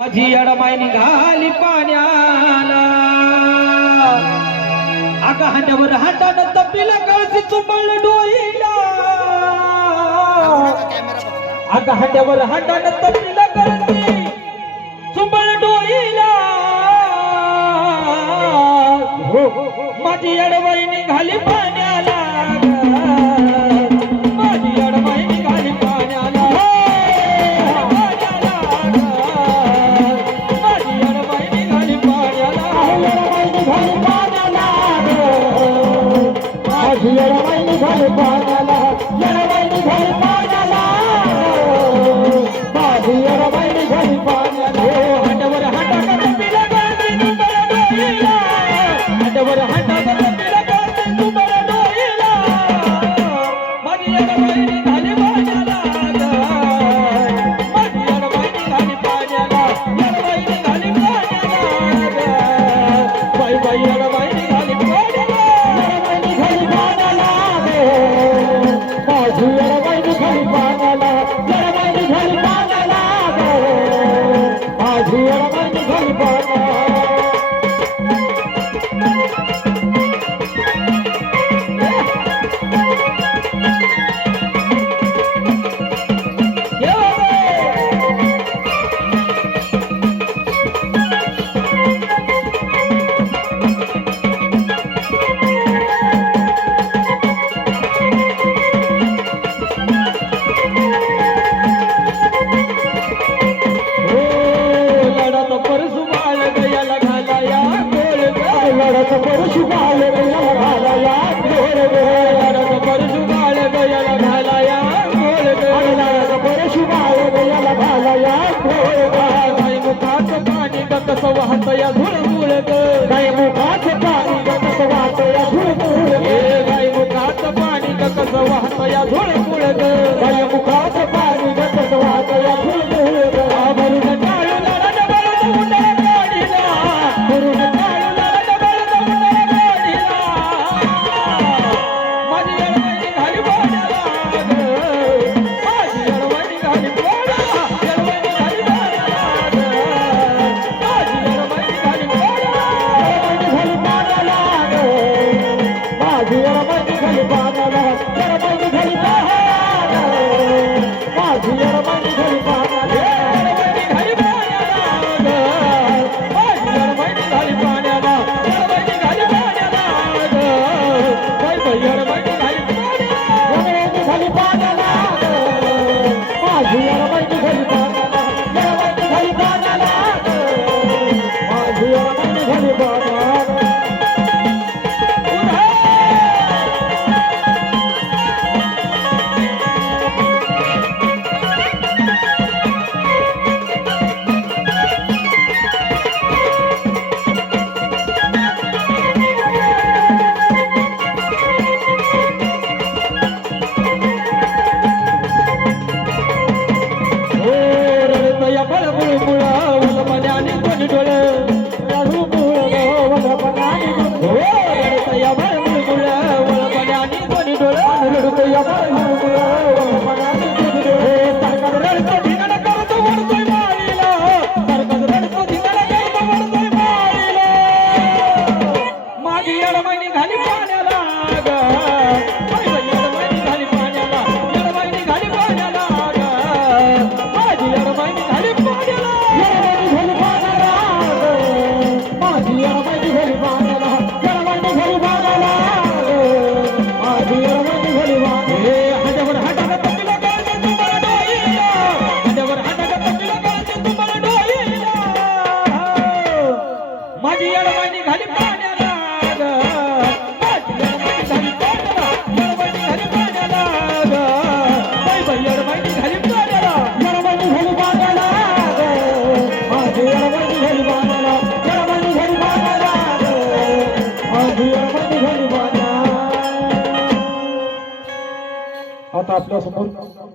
माझी अडमाई निघाली पाण्याला आगा हांड्यावर हातानं तपीला कळसी चुंबळ डोईला आगा हांड्यावर हातानं तपीला कळसी चुंबळ डोईला माझी अडमाई निघाली पाण्याला माझी अडमाई निघाली पाण्याला वाहतया धुळ मुळ गाय मुखाचं पाणी कसं वाहतया धुळ मुळ गाय मुखाचं पाणी कसं वाहतया धुळ मुळ गाय मुखाचं पाणी कसं वाहतया धुळ मुळ भरून टाळू लाडा डबल मुंडा गाडीला भरून टाळू लाडा डबल मुंडा गाडीला माझी अडवाणी घाली पाण्याला माझी अडवाणी घाली पाण्याला अडवाणी घाली आता आपल्या समोर